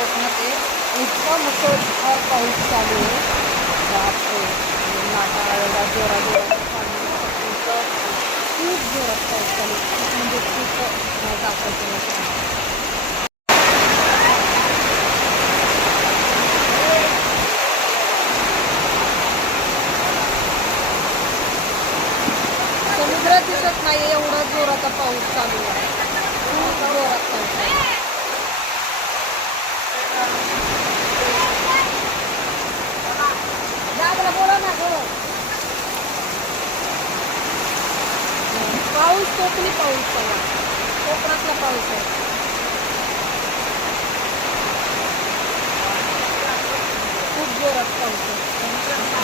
कोकणात आहे इतका मुसळधार पाऊस चालू आहे. बापरे नाटा आलेला जोरा जोराचं पाणी इतकं खूप जोरात पाऊस चालू खूप म्हणजे खूप नाही दाखवायचं समुद्र दिसत नाही एवढा जोराचा पाऊस चालू आहे खूप जोरात पाऊस आहे दादाला बोला ना गं. पाऊस कोकणी पाऊस सगळा कोकणातला पाऊस आहे खूप जोरात पाऊस आहे